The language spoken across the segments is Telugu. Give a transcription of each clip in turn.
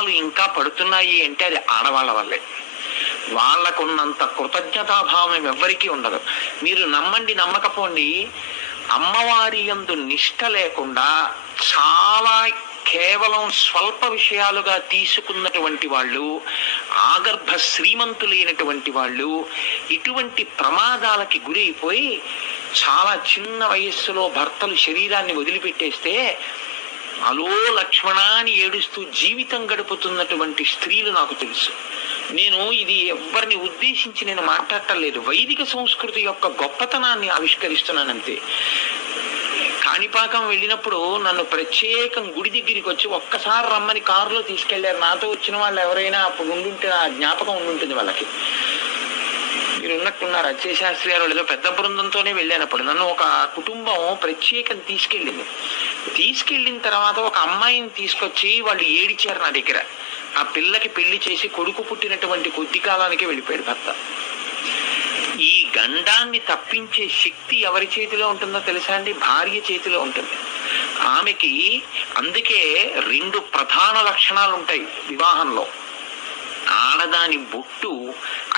బాధలు ఇంకా పడుతున్నాయి అంటే అది ఆడవాళ్ళ వల్లే. వాళ్లకున్నంత కృతజ్ఞతాభావం ఎవ్వరికీ ఉండదు. మీరు నమ్మండి నమ్మకపోండి, అమ్మవారి యందు నిష్ఠ లేకుండా చాలా కేవలం స్వల్ప విషయాలుగా తీసుకున్నటువంటి వాళ్ళు, ఆగర్భ శ్రీమంతులైనటువంటి వాళ్ళు ఇటువంటి ప్రమాదాలకి గురైపోయి చాలా చిన్న వయస్సులో భర్తలు శరీరాన్ని వదిలిపెట్టేస్తే అలో లక్ష్మణ అని ఏడుస్తూ జీవితం గడుపుతున్నటువంటి స్త్రీలు నాకు తెలుసు. నేను ఇది ఎవరిని ఉద్దేశించి నేను మాట్లాడటం లేదు, వైదిక సంస్కృతి యొక్క గొప్పతనాన్ని ఆవిష్కరిస్తున్నానంతే. కాణిపాకం వెళ్ళినప్పుడు నన్ను ప్రత్యేకం గుడి దగ్గరికి వచ్చి ఒక్కసారి రమ్మని కారులో తీసుకెళ్లారు. నాతో వచ్చిన వాళ్ళు ఎవరైనా అప్పుడు ఉండుంటే ఆ జ్ఞాపకం ఉండుంటుంది వాళ్ళకి. మీరు ఉన్నట్టున్నారు, అచ్చయశాస్త్రి గారు ఏదో పెద్ద బృందంతోనే వెళ్ళానప్పుడు నన్ను ఒక కుటుంబం ప్రత్యేకం తీసుకెళ్ళిన తర్వాత ఒక అమ్మాయిని తీసుకొచ్చి వాళ్ళు ఏడిచారు నా దగ్గర. ఆ పిల్లకి పెళ్లి చేసి కొడుకు పుట్టినటువంటి కొద్ది కాలానికే వెళ్ళిపోయాడు భర్త. ఈ గండాన్ని తప్పించే శక్తి ఎవరి చేతిలో ఉంటుందో తెలుసా అండి? భార్య చేతిలో ఉంటుంది. ఆమెకి అందుకే 2 ప్రధాన లక్షణాలు ఉంటాయి వివాహంలో. ఆడదాని బొట్టు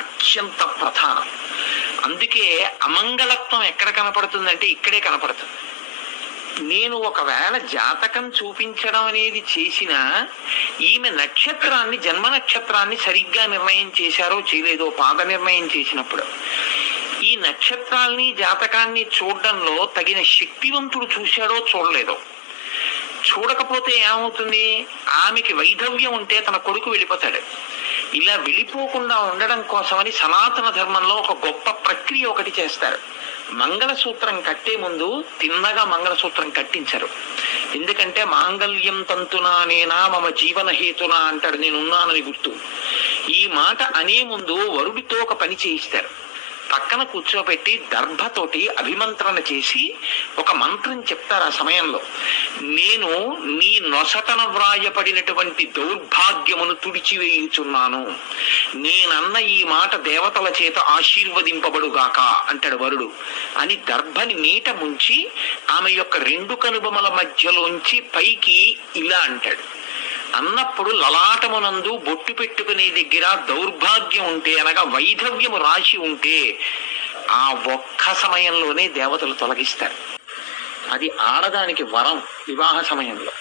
అత్యంత ప్రధానం. అందుకే అమంగళత్వం ఎక్కడ కనపడుతుందంటే ఇక్కడే కనపడుతుంది. నేను ఒకవేళ జాతకం చూపించడం అనేది చేసినా ఈమె నక్షత్రాన్ని, జన్మ నక్షత్రాన్ని సరిగ్గా నిర్ణయం చేశారో చేయలేదో పాద నిర్ణయం చేసినప్పుడు ఈ నక్షత్రాల్ని జాతకాన్ని చూడడంలో తగిన శక్తివంతుడు చూశాడో చూడలేదో, చూడకపోతే ఏమవుతుంది, ఆమెకి వైధవ్యం ఉంటే తన కొడుకు వెళ్ళిపోతాడు. ఇలా వెళ్ళిపోకుండా ఉండడం కోసమని సనాతన ధర్మంలో ఒక గొప్ప ప్రక్రియ ఒకటి చేస్తారు. మంగళసూత్రం కట్టే ముందు తిన్నగా మంగళసూత్రం కట్టించరు. ఎందుకంటే మాంగళ్యం తంతునా నేనా మమ జీవన హేతునా అంటాడు, నేనున్నానని గుర్తు. ఈ మాట అనే ముందు వరుడితో ఒక పని చేయిస్తారు. పక్కన కూర్చోబెట్టి దర్భతోటి అభిమంత్రణ చేసి ఒక మంత్రం చెప్తారు. ఆ సమయంలో నేను నీ నొసటన వ్రాయపడినటువంటి దౌర్భాగ్యమును తుడిచివేయించున్నాను, నేనన్న ఈ మాట దేవతల చేత ఆశీర్వదింపబడుగాక అంటాడు వరుడు. అని దర్భని నీట ముంచి ఆమె యొక్క 2 కనుబొమల మధ్యలోంచి పైకి ఇలా అంటాడు. అన్నప్పుడు లలాటమునందు బొట్టు పెట్టుకునే దగ్గర దౌర్భాగ్యం ఉంటే అనగా వైధవ్యము రాశి ఉంటే ఆ ఒక్క సమయంలోనే దేవతలు తొలగిస్తారు. అది ఆడదానికి వరం వివాహ సమయంలో.